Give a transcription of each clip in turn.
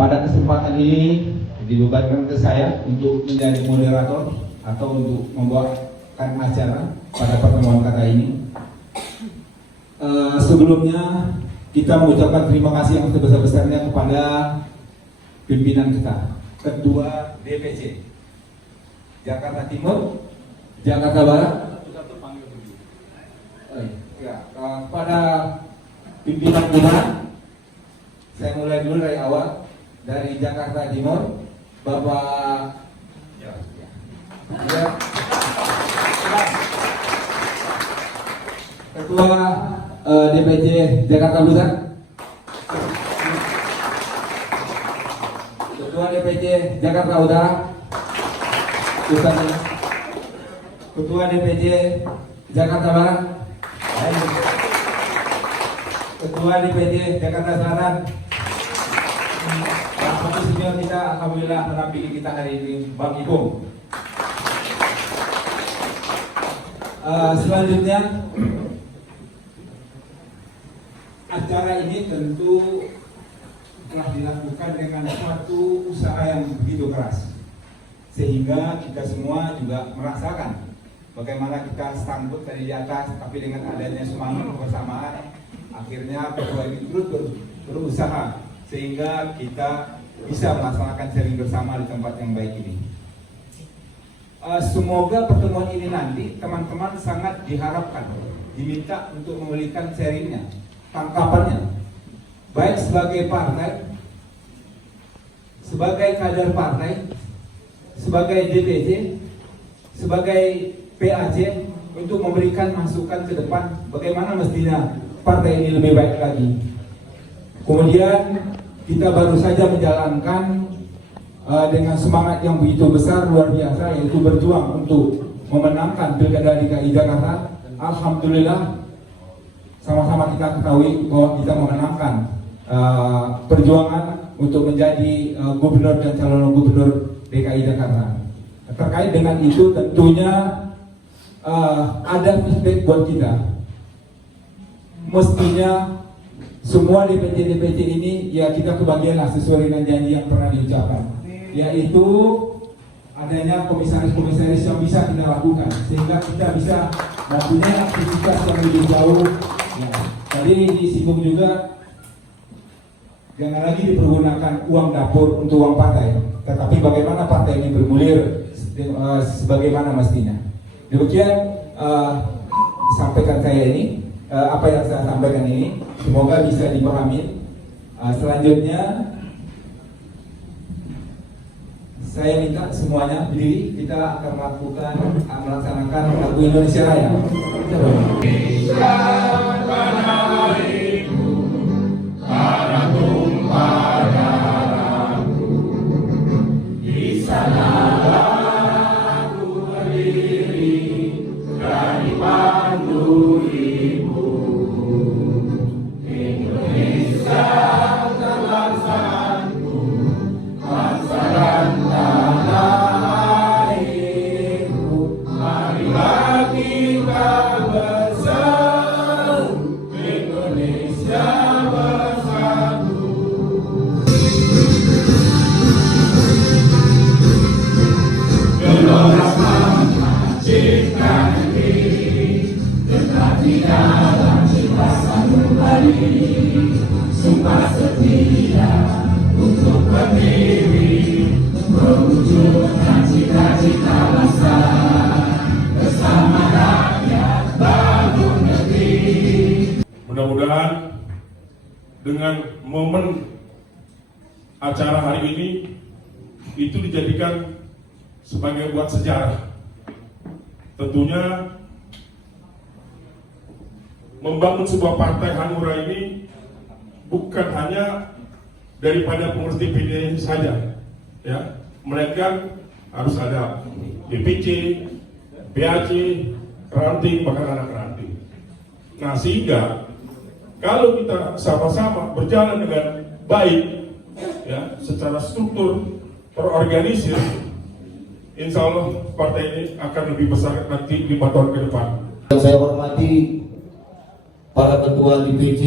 Pada kesempatan ini dibebankan ke saya untuk menjadi moderator atau untuk membawakan acara pada pertemuan kata ini. Sebelumnya kita mengucapkan terima kasih yang sebesar-besarnya kepada pimpinan kita, Ketua DPC Jakarta Timur, Jakarta Barat, pada pimpinan kita. Saya mulai dulu dari awal, dari Jakarta Timur, Bapak Ketua DPC Jakarta Pusat, Ketua DPC Jakarta Utara, Ketua DPC Jakarta Barat, Ketua DPC Jakarta Selatan. Satu senior kita alhamdulillah menampingi kita hari ini, Bang Ipung. Selanjutnya, acara ini tentu telah dilakukan dengan suatu usaha yang begitu keras, sehingga kita semua juga merasakan bagaimana kita sambut dari di atas, tapi dengan adanya semangat kebersamaan, akhirnya ketua ini terus berusaha sehingga kita bisa melaksanakan sharing bersama di tempat yang baik ini. Semoga pertemuan ini nanti teman-teman sangat diharapkan, diminta untuk memberikan sharingnya, tangkapannya, baik sebagai partai, sebagai kader partai, sebagai DPC, sebagai PAC, untuk memberikan masukan ke depan bagaimana mestinya partai ini lebih baik lagi. Kemudian kita baru saja menjalankan dengan semangat yang begitu besar, luar biasa, yaitu berjuang untuk memenangkan Pilkada DKI Jakarta. Alhamdulillah, sama-sama kita ketahui bahwa kita memenangkan perjuangan untuk menjadi gubernur dan calon gubernur DKI Jakarta. Terkait dengan itu tentunya ada feedback buat kita. Mestinya semua DPC ini ya kita kebagianlah sesuai dengan janji yang pernah diucapkan, yaitu adanya komisaris-komisaris yang bisa kita lakukan sehingga kita bisa mempunyai aktivitas yang lebih jauh. Ya, tadi disinggung juga jangan lagi dipergunakan uang dapur untuk uang partai, tetapi bagaimana partai ini bergulir sebagaimana mestinya. Demikian disampaikan saya ini. Apa yang saya sampaikan ini semoga bisa dipahami. Selanjutnya saya minta semuanya berdiri, kita akan melaksanakan lagu Indonesia Raya. Indonesia pada harimu, karena tumpah darahmu, di sanalah aku berdiri dari pandu ibu. Indonesia kebangsaan-Ku, bangsa dan tanah airku. Marilah kita bersatu, Indonesia bersatu. Gelora cipta negeri, tetap di dalam cinta sanubari, sumpah setia untuk berdiri, mewujudkan cita-cita bangsa, bersama rakyat bangun negeri. Mudah-mudahan dengan momen acara hari ini itu dijadikan sebagai buat sejarah. Tentunya membangun sebuah partai Hanura ini bukan hanya daripada pengurus DPD saja, ya, melainkan harus ada DPC, PAC, ranting, bahkan anak ranting. Nah, sehingga kalau kita sama-sama berjalan dengan baik, ya, secara struktur terorganisir, insya Allah partai ini akan lebih besar nanti 5 tahun ke depan. Yang saya hormati para ketua DPC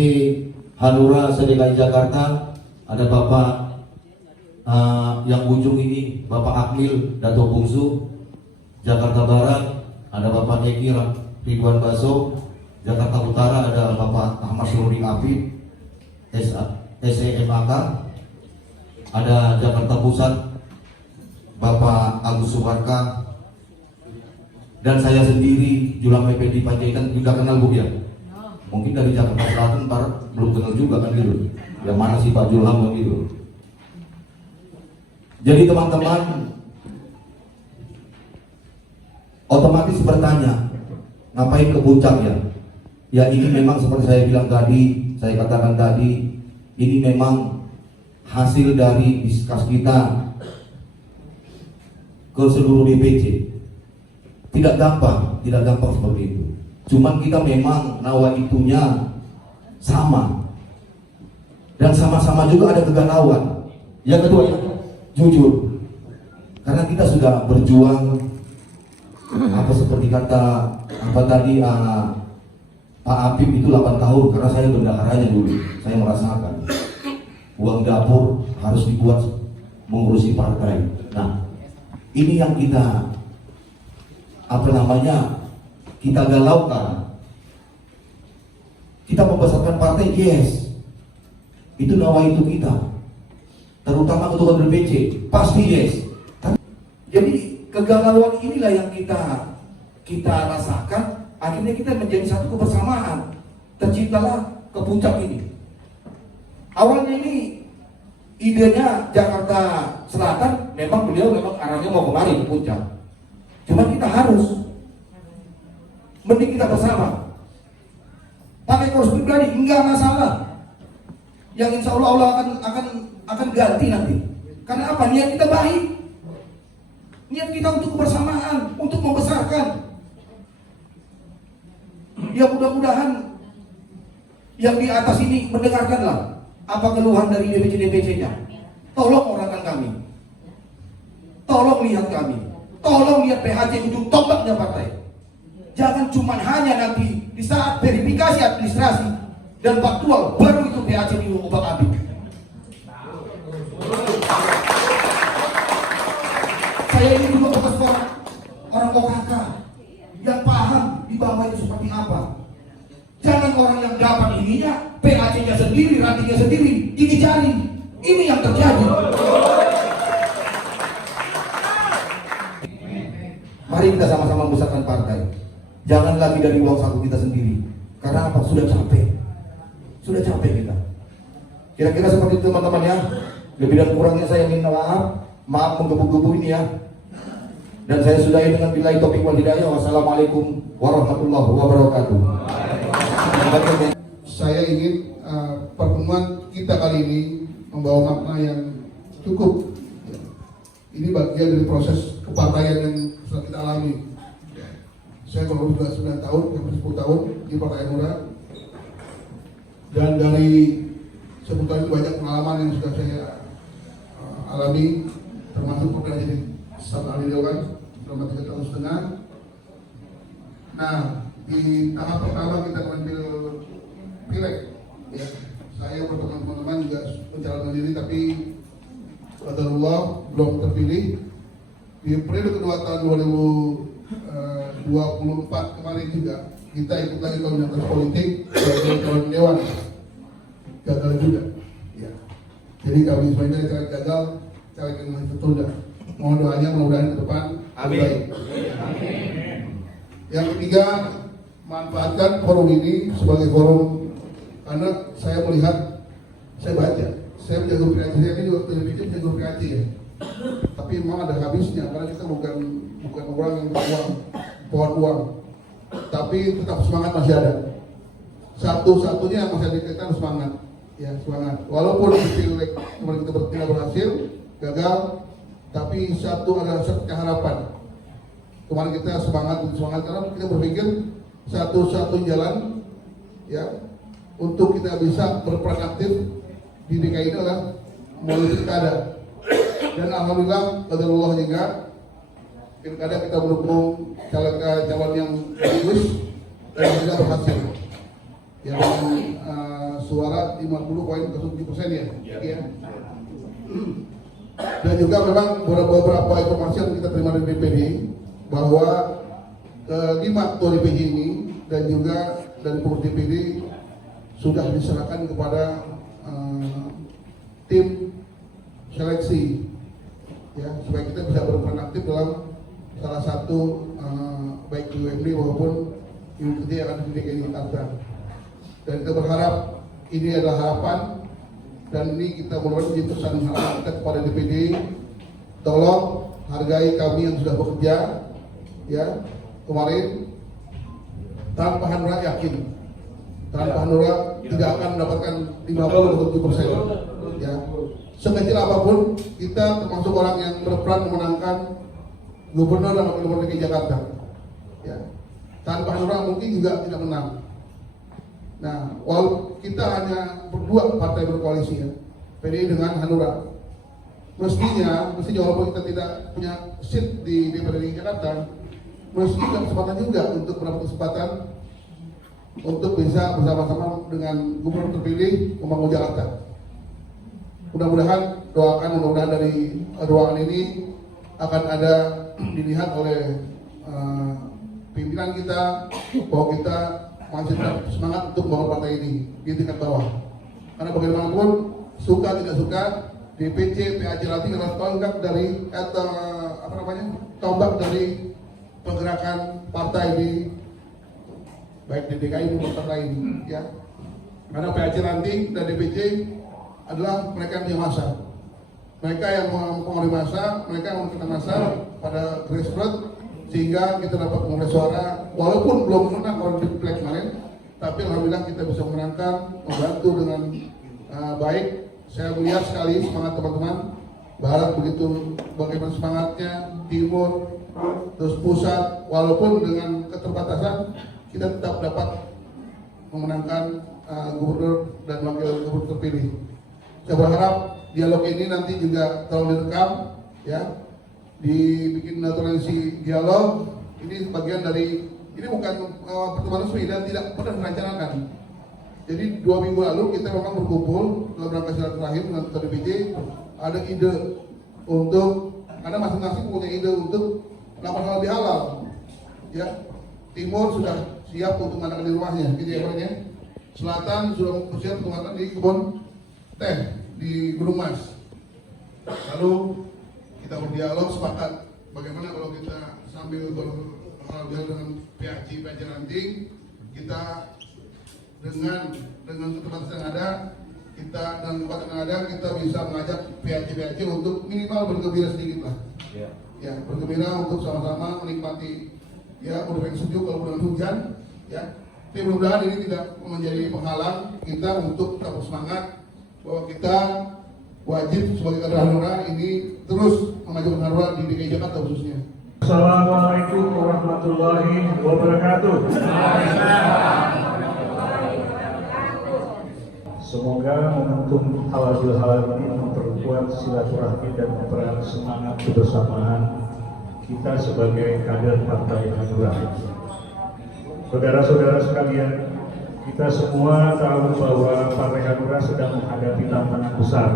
Hanura se-DKI Jakarta, ada Bapak yang ujung ini Bapak Akmil Dato Bungsu. Jakarta Barat ada Bapak Eki Ridwan Baso. Jakarta Utara ada Bapak Ahmad Surudi Afif SEMAK. Ada Jakarta Pusat Bapak Agus Subarka, dan saya sendiri Julang Effendi Panjaitan. Sudah kenal Bu ya? Mungkin dari Jakarta Selatan Barat belum kenal juga kan gitu. Yang mana sih Pak Julham gitu. Jadi teman-teman otomatis bertanya, ngapain ke puncak ya? Ya ini memang seperti saya bilang tadi, saya katakan tadi, ini memang hasil dari diskus kita ke seluruh DPC. Tidak gampang seperti itu. Cuman kita memang nawaitunya sama. Dan sama-sama juga ada kegalauan. Yang kedua ya, jujur. Karena kita sudah berjuang seperti kata tadi Pak Apip itu 8 tahun, karena saya bendaharanya dulu. Saya merasakan uang dapur harus dibuat mengurusi partai. Nah, ini yang kita kita galaukan. Kita membesarkan partai, yes, itu nawaitu kita, terutama untuk DPC, pasti yes. Jadi kegalauan inilah yang kita rasakan. Akhirnya kita menjadi satu kebersamaan. Terciptalah ke puncak ini. Awalnya ini idenya Jakarta Selatan, memang beliau arahnya mau kemari ke puncak. Cuma kita harus, mending kita bersama. Pakai kursi pribadi enggak masalah. Yang insya Allah akan ganti nanti. Karena apa? Niat kita baik. Niat kita untuk kebersamaan, untuk membesarkan. Ya mudah-mudahan yang di atas ini mendengarkanlah apa keluhan dari DPC-nya. Tolong orangkan kami. Tolong lihat kami. Tolong lihat PHC ujung tombaknya partai. Jangan cuma hanya nanti di saat verifikasi administrasi dan faktual baru itu PHC diubah habis. Saya ini juga bekas orang OKK yang paham di bawah itu seperti apa. Jangan orang yang dapat ininya, PHC-nya sendiri, rantingnya sendiri, gigi jari. Ini yang terjadi. Mari kita sama-sama membesarkan partai. Jangan lagi dari uang saku kita sendiri. Karena apa? Sudah capek. Sudah capek kita. Kira-kira seperti itu teman-teman ya. Lebih dan kurangnya saya minta maaf. Maaf menggebu-gebu ini ya. Dan saya sudahi dengan billahi taufiq wal hidayah. Wassalamualaikum warahmatullahi wabarakatuh. Saya ingin pertemuan kita kali ini membawa makna yang cukup. Ini bagian dari proses kepartaian yang sudah kita alami. Saya baru 9 tahun, hampir 10 tahun di Partai Hanura. Dan dari 10 tahun itu banyak pengalaman yang sudah saya alami, termasuk pernah jadi staf ahli dewan selama 3 tahun setengah. Nah, di tahap pertama kita mengambil pileg, ya. Saya bersama teman-teman juga mencalonkan diri, tapi qadarullah belum terpilih. Di periode kedua tahun 2024 kemarin juga kita ikut lagi komunitas politik sebagai calon dewan, gagal juga. Ya. Jadi kami sebenarnya caleg gagal, caleg yang masih tertunda. Mohon doanya mudah-mudahan ke depan baik. Yang ketiga, manfaatkan forum ini sebagai forum, karena saya melihat, saya baca, saya menjaga PKC, saya ini juga televisi menjaga PKC ya. Tapi memang ada habisnya, karena kita bukan orang yang beruang, pohon uang. Tapi tetap semangat masih ada. Satu-satunya yang masih ada kita harus semangat, ya semangat. Walaupun pileg kemarin kita tidak berhasil, gagal, tapi satu adalah harapan. Kemarin kita semangat karena kita berpikir satu-satunya jalan ya untuk kita bisa berperan aktif di DKI ini adalah melalui pilkada. Dan alhamdulillah qadarullah juga pilkada kita mendukung calon yang bagus dan juga berhasil. Ya dengan suara 50,7% ya. Dan juga memang beberapa informasi yang kita terima dari DPD bahwa 5 ketua DPD ini dan juga dari pengurus DPD sudah diserahkan kepada tim seleksi, ya, supaya kita bisa berperan aktif dalam salah satu baik di UMD maupun unit yang ada di DKI Jakarta. Dan kita berharap ini adalah harapan, dan ini kita mulai menjadi pesan harapan kita kepada DPD, tolong hargai kami yang sudah bekerja, ya. Kemarin tanpa Hanura yakin, tanpa Hanura tidak akan mendapatkan 50-70%, ya. Sekecil apapun kita termasuk orang yang berperan memenangkan gubernur dan wakil gubernur DKI Jakarta, ya. Tanpa Hanura mungkin juga tidak menang. Nah, walaupun kita hanya berdua partai berkoalisi, ya, PDI dengan Hanura, mestinya walaupun kita tidak punya seat di DPRD Jakarta, mestinya kesempatan juga untuk mendapat kesempatan untuk bisa bersama-sama dengan gubernur terpilih membangun Jakarta. Mudah-mudahan mudah-mudahan dari ruangan ini akan ada dilihat oleh pimpinan kita bahwa kita masih tetap semangat untuk membangun partai ini di tingkat bawah. Karena bagaimanapun suka tidak suka, DPC, PAC nanti adalah tonggak dari tombak dari pergerakan partai di baik di DKI maupun kota lain, ya. Karena PAC Ranting dan DPC adalah mereka yang punya masa, mereka yang mempengaruhi masa, mereka yang menentukan masa pada grassroots, sehingga kita dapat mengurai suara walaupun belum menang kalau di Pileg kemarin, tapi alhamdulillah kita bisa memenangkan, membantu dengan baik. Saya melihat sekali semangat teman-teman Barat begitu, bagaimana semangatnya, Timur, terus pusat, walaupun dengan keterbatasan kita tetap dapat memenangkan gubernur dan wakil gubernur terpilih. Saya berharap dialog ini nanti juga tolong direkam, ya, dibikin naturalisasi dialog. Ini bagian dari, ini bukan pertemuan resmi dan tidak pernah direncanakan. Jadi 2 minggu lalu kita memang berkumpul dalam rangka silaturahim dengan ketua DPD, ada ide untuk, karena masing-masing punya ide untuk melakukan hal lebih halal, ya. Timur sudah siap untuk mengadakan di rumahnya, gitu ya Pak, ya. Selatan sudah siap untuk mengadakan di kebun teh di Gunung Mas. Lalu kita berdialog sepakat bagaimana kalau kita sambil berhalal dengan PAC Ranting, kita dengan keterbatasan yang ada, kita dan kekuatan yang ada, kita bisa mengajak PAC untuk minimal bergembira sedikit lah, ya, bergembira untuk sama-sama menikmati, ya, udara yang sejuk walaupun dengan hujan, ya. Tapi mudah-mudahan ini tidak menjadi penghalang kita untuk tetap bersemangat bahwa kita wajib sebagai kader Hanura ini terus memajukan Hanura di DKI Jakarta khususnya. Assalamualaikum warahmatullahi wabarakatuh. Semoga momentum halal ini memperkuat silaturahmi dan mempererat semangat kebersamaan kita sebagai kader Partai Hanura. Saudara-saudara sekalian, kita semua tahu bahwa Partai Hanura sedang menghadapi tantangan besar.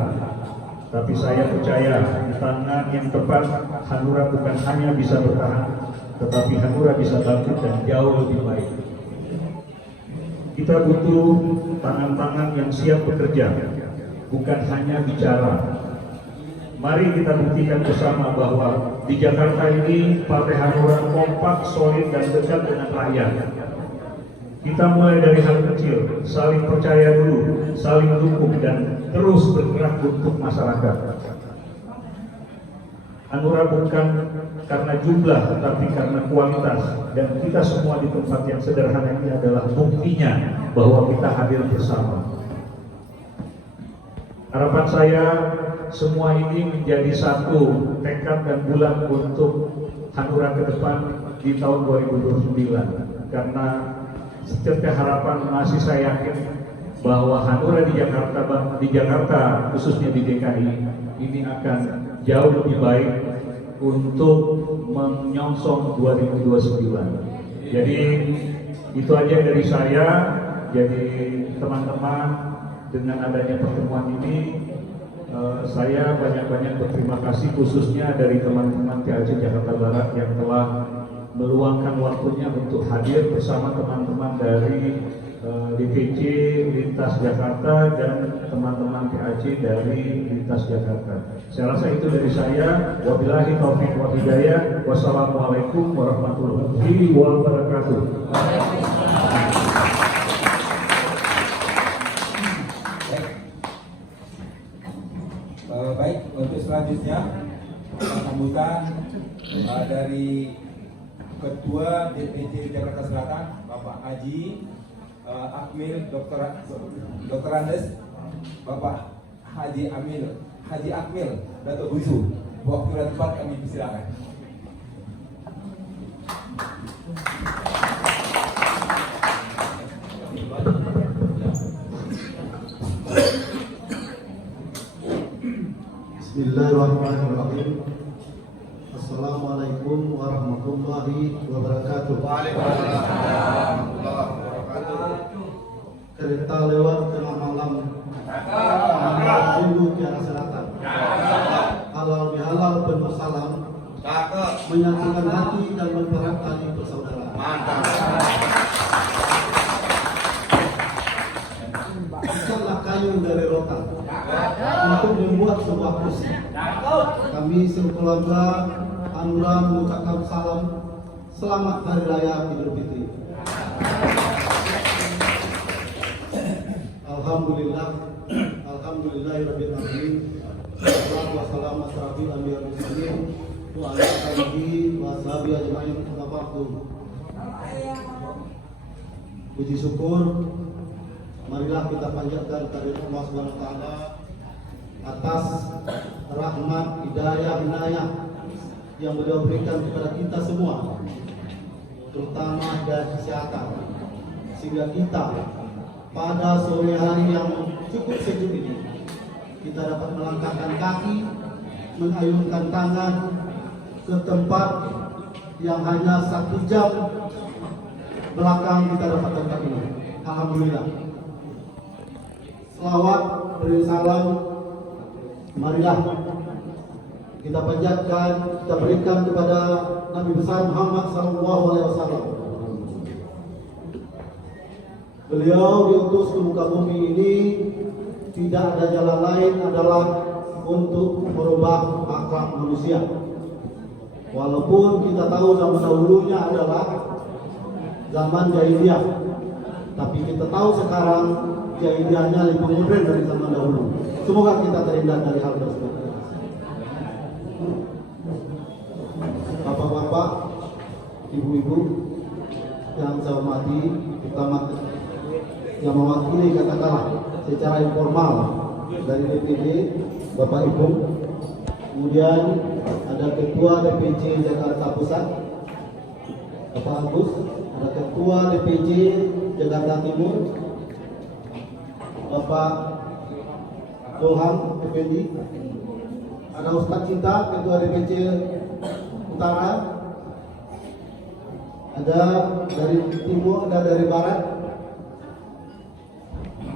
Tapi saya percaya di tangan yang tepat, Hanura bukan hanya bisa bertahan, tetapi Hanura bisa bangkit dan jauh lebih baik. Kita butuh tangan-tangan yang siap bekerja, bukan hanya bicara. Mari kita buktikan bersama bahwa di Jakarta ini Partai Hanura kompak, solid, dan dekat dengan rakyat. Kita mulai dari hal kecil, saling percaya dulu, saling dukung, dan terus bergerak untuk masyarakat. Hanura bukan karena jumlah, tetapi karena kualitas, dan kita semua di tempat yang sederhana ini adalah buktinya bahwa kita hadir bersama. Harapan saya semua ini menjadi satu tekad dan bulan untuk Hanura ke depan di tahun 2029, karena setiap harapan masih saya yakin bahwa Hanura di Jakarta khususnya di DKI ini akan jauh lebih baik untuk menyongsong 2029. Jadi itu aja dari saya. Jadi teman-teman, dengan adanya pertemuan ini saya banyak-banyak berterima kasih khususnya dari teman-teman TAC Jakarta Barat yang telah meluangkan waktunya untuk hadir bersama teman-teman dari DPC Lintas Jakarta dan teman-teman TAC dari Lintas Jakarta. Saya rasa itu dari saya. Wabillahi taufiq wal hidayah. Wassalamualaikum warahmatullahi wabarakatuh. Baik, untuk selanjutnya sambutan dari Ketua DPC Jakarta Selatan, Bapak Haji Akmil Dr. Andes, Bapak Haji Akmil Datuk Busu. Waktu dan tempat kami persilakan. Bismillahirrahmanirrahim. Assalamualaikum warahmatullahi wabarakatuh. Kereta lewat tengah malam, rindu ke arah selatan. Halal bihalal penuh salam, menyatukan hati dan mempererat tali persaudaraan. Bukanlah kayu dari rotan untuk membuat sebuah kursi. Kami sekeluarga Hanura mengucapkan salam selamat Hari Raya Idul Fitri. Alhamdulillahirabbil alamin. Wassalamu asrafil anbiya'i wal mursalin wa ala alihi wa sahbihi ajmain. Puji syukur marilah kita panjatkan kehadirat Allah Subhanahu wa taala atas rahmat, hidayah, inayah yang beliau berikan kepada kita semua, terutama dari kesehatan, sehingga kita pada sore hari yang cukup sejuk ini kita dapat melangkahkan kaki, mengayunkan tangan ke tempat yang hanya 1 jam belakang kita dapat tempat ini. Alhamdulillah. Selawat beri salam, marilah kita panjatkan, kita berikan kepada Nabi besar Muhammad SAW. Beliau diutus ke muka bumi ini tidak ada jalan lain adalah untuk merubah akhlak manusia. Walaupun kita tahu zaman dahulunya adalah zaman jahiliyah, tapi kita tahu sekarang jahiliyahnya lebih modern dari zaman dahulu. Semoga kita terhindar dari hal tersebut. Bapak-bapak, ibu-ibu yang saya hormati, terutama yang mewakili katakanlah secara informal dari DPD, Bapak Ibu. Kemudian ada Ketua DPC Jakarta Pusat, Bapak Agus. Ada Ketua DPC Jakarta Timur, Bapak Dolham Effendi. Ada Ustadz kita, Ketua DPC Utara. Ada dari timur, ada dari barat,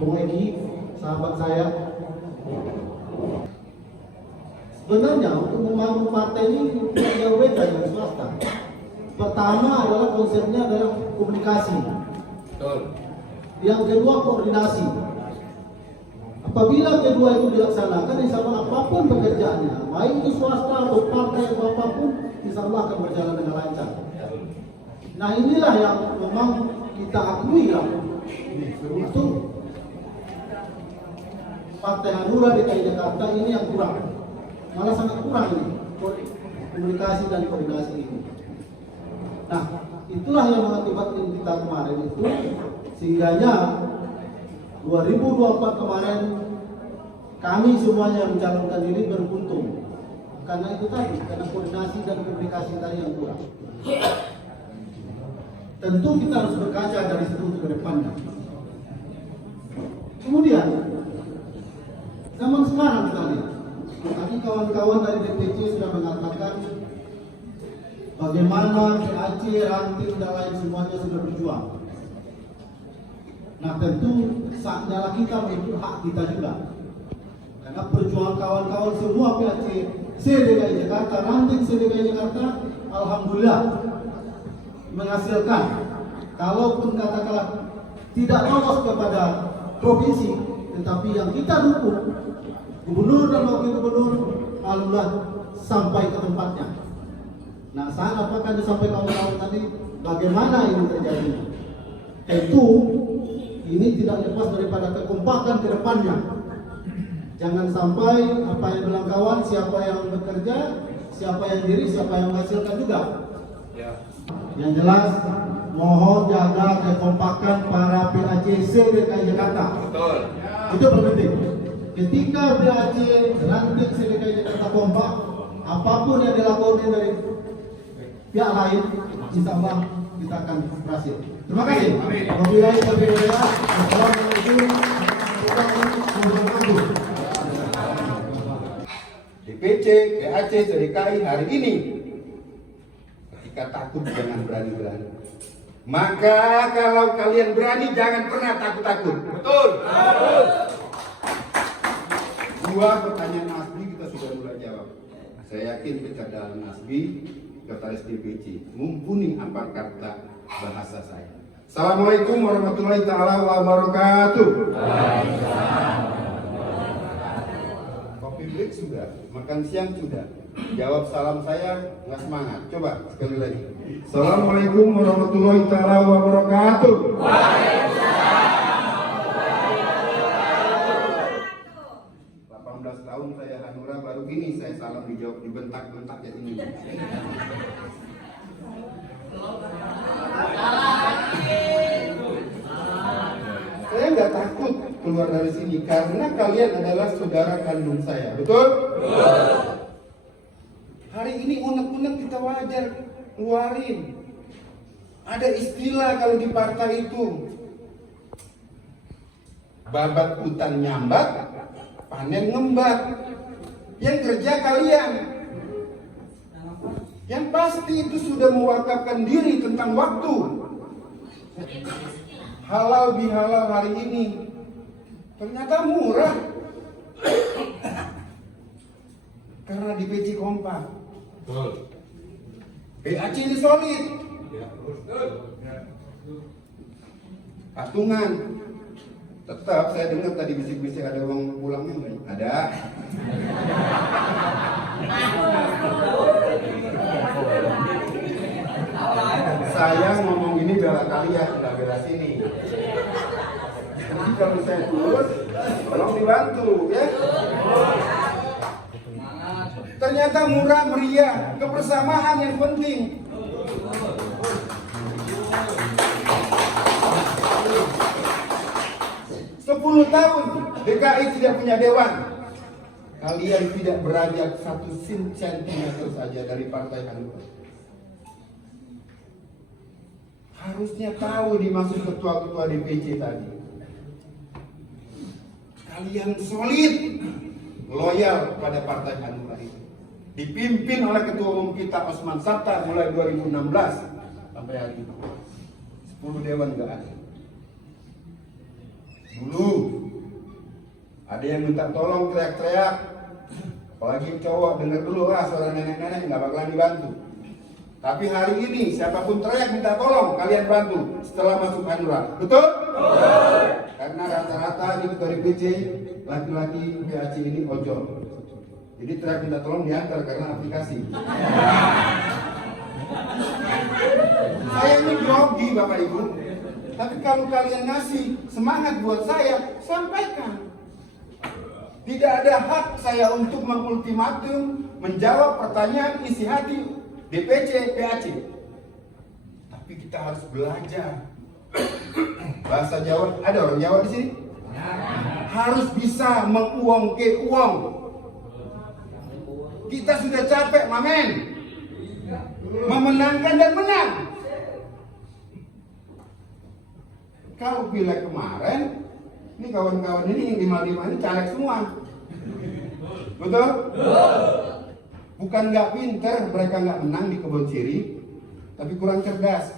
Bung Eki, sahabat saya. Sebenarnya untuk membangun partai ini tidak jauh beda dengan swasta. Pertama adalah konsepnya adalah komunikasi. Yang kedua koordinasi. Apabila kedua itu dilaksanakan, insya Allah apapun pekerjaannya, baik itu swasta atau partai atau apapun, insya Allah akan berjalan dengan lancar. Nah inilah yang memang kita akui ya, untuk Partai Hanura DKI Jakarta ini yang kurang, malah sangat kurang ini komunikasi dan koordinasi ini. Nah itulah yang mengakibatkan kita kemarin itu, sehingganya 2024 kemarin kami semuanya mencalonkan diri beruntung karena itu tadi, karena koordinasi dan komunikasi tadi yang kurang. Tentu kita harus berkaca dari situ ke depannya. Kemudian zaman sekarang kita lihat, tadi kawan-kawan dari DPC sudah mengatakan bagaimana TAC, ranting dan lain semuanya sudah berjuang. Nah tentu saatnya kita menuntut hak kita juga. Karena perjuangan kawan-kawan semua PAC CDKI Jakarta, ranting CDKI Jakarta, alhamdulillah menghasilkan. Kalaupun katakanlah tidak lolos kepada provinsi, tetapi yang kita dukung gubernur dan wakil gubernur, alhamdulillah sampai ke tempatnya. Nah, saat apakah disampaikan kawan-kawan tadi, bagaimana ini terjadi? Tentu ini tidak lepas daripada kekompakan ke depannya. Jangan sampai apa yang bilang kawan, siapa yang bekerja, siapa yang diri, siapa yang menghasilkan juga. Yang jelas, mohon jaga kekompakan para PAC CDKI Jakarta. Betul. Itu penting. Ketika PAC ranting CDKI Jakarta kompak, apapun yang dilakukan dari pihak lain, insya Allah kita akan berhasil. Terima kasih. Wabillahi taufiq wal hidayah. Assalamualaikum warahmatullahi wabarakatuh. DPC, PAC, CDKI hari ini ketika takut jangan berani-berani. Maka kalau kalian berani jangan pernah takut-takut. Betul. Dua pertanyaan Nasbi kita sudah mulai jawab. Saya yakin kecerdasan Nasbi, Sekretaris DPC mumpuni apa kata bahasa saya. Assalamualaikum warahmatullahi taala wabarakatuh. Kopi break sudah, makan siang sudah. Jawab salam saya nggak semangat. Coba sekali lagi. Assalamualaikum warahmatullahi taala wabarakatuh. 18 tahun saya Hanura, baru gini saya salam dijawab dibentak-bentak ya ini. Saya nggak takut keluar dari sini karena kalian adalah saudara kandung saya, betul? Hari ini unek-unek kita wajar keluarin. Ada istilah kalau di partai itu, babat hutan nyambat, panen ngembat. Yang kerja kalian. Yang pasti itu sudah mewakafkan diri tentang waktu. Halal bihalal hari ini ternyata murah. Karena di PAC kompak. PAC ini solid. Patungan. Tetap saya dengar tadi bisik-bisik ada uang pulangnya enggak? Ada. Saya ngomong ini bela kalian, nggak bela sini. Jadi kalau saya tulus, tolong dibantu, ya. Ternyata murah meriah, kebersamaan yang penting. Sepuluh tahun DKI tidak punya dewan. Kalian tidak beranjak 1 sentimeter saja dari partai Hanura. Harusnya tahu dimaksud ketua-ketua DPC tadi. Kalian solid, loyal pada partai Hanura itu. Dipimpin oleh ketua umum kita Osman Sabta mulai 2016 sampai hari ini. 10 dewan nggak ada. Dulu ada yang minta tolong teriak-teriak, apalagi cowok dengar dulu suara nenek-nenek nggak bakalan dibantu. Tapi hari ini siapapun teriak minta tolong, kalian bantu setelah masuk Hanura, betul? Betul. Karena rata-rata di ketua DPC laki-laki PAC ini ojol. Jadi teriak minta tolong diantar karena aplikasi. Saya ini grogi Bapak Ibu. Tapi kalau kalian ngasih semangat buat saya, sampaikan. Tidak ada hak saya untuk mengultimatum, menjawab pertanyaan isi hati DPC, PAC. Tapi kita harus belajar. Bahasa Jawa, ada orang Jawa di sini? Harus bisa menguang ke uang. Kita sudah capek, mamen. Memenangkan dan menang. Kalau pileg kemarin, ini kawan-kawan ini yang di Maldives ini caleg semua. Betul? Bukan nggak pinter, mereka nggak menang di Kebon Siri, tapi kurang cerdas.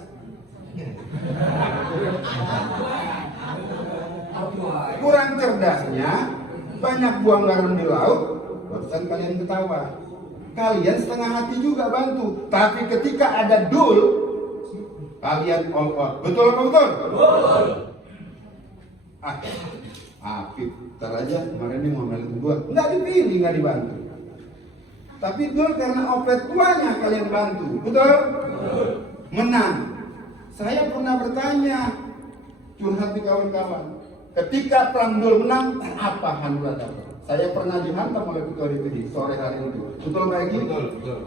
Kurang cerdasnya, banyak buang garam di laut, barusan kalian ketawa. Kalian setengah hati juga bantu, tapi ketika ada dul, kalian all out. Betul apa betul? Betul. Apip, ntar aja kemarin dia ngomelin gua, nggak dipilih, nggak dibantu. Tapi dul karena oplet tuanya kalian bantu, betul? Betul. Menang. Saya pernah bertanya, curhat di kawan-kawan. Ketika perang dul menang, apa Hanura dapat? Saya pernah dihantam oleh ketua DPD sore hari itu. Betul Pak Egi? Betul, betul.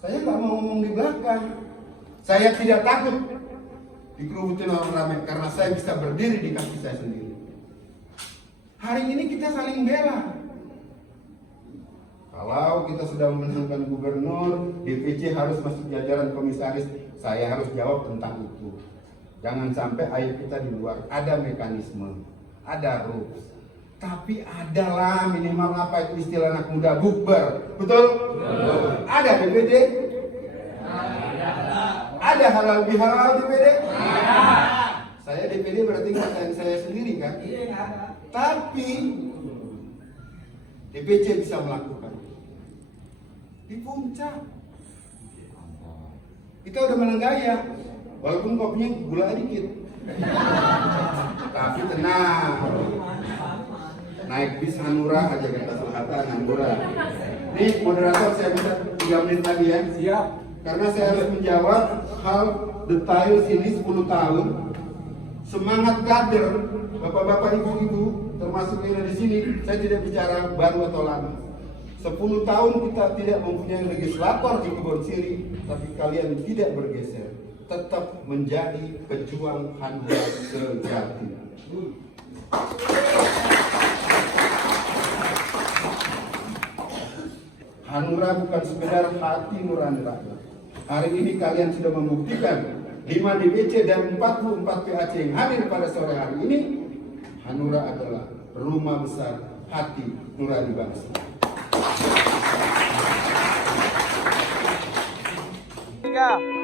Saya nggak mau ngomong di belakang. Saya tidak takut dikerubutin orang ramai karena saya bisa berdiri di kaki saya sendiri. Hari ini kita saling bela. Kalau kita sudah memenangkan gubernur, DPC harus masuk jajaran komisaris. Saya harus jawab tentang itu. Jangan sampai ayo kita di luar. Ada mekanisme, ada rules. Tapi adalah minimal apa itu istilah anak muda, bukber. Betul? Betul. Ada DPD? Ada halal bihalal DPD? Saya DPD berarti ngatain saya sendiri kan? Tapi DPC bisa melakukan di puncak. Kita udah menang gaya, walaupun kopinya gula dikit. Tapi tenang. Naik bis Hanura aja kata Selatan Hanura. Nih moderator saya minta 3 menit lagi ya. Siap. Karena saya harus menjawab hal detail sini 10 tahun. Semangat kader, bapak-bapak, ibu-ibu, termasuk yang ada di sini, saya tidak bicara baru atau lama. 10 tahun kita tidak mempunyai legislator di Kebon Siri, tapi kalian tidak bergeser, tetap menjadi pejuang Hanura sejati. Hanura bukan sekedar hati nurani rakyat. Hari ini kalian sudah membuktikan 5 DPC dan 44 PAC yang hadir pada sore hari ini. Hanura adalah rumah besar hati nurani bangsa. Tiga.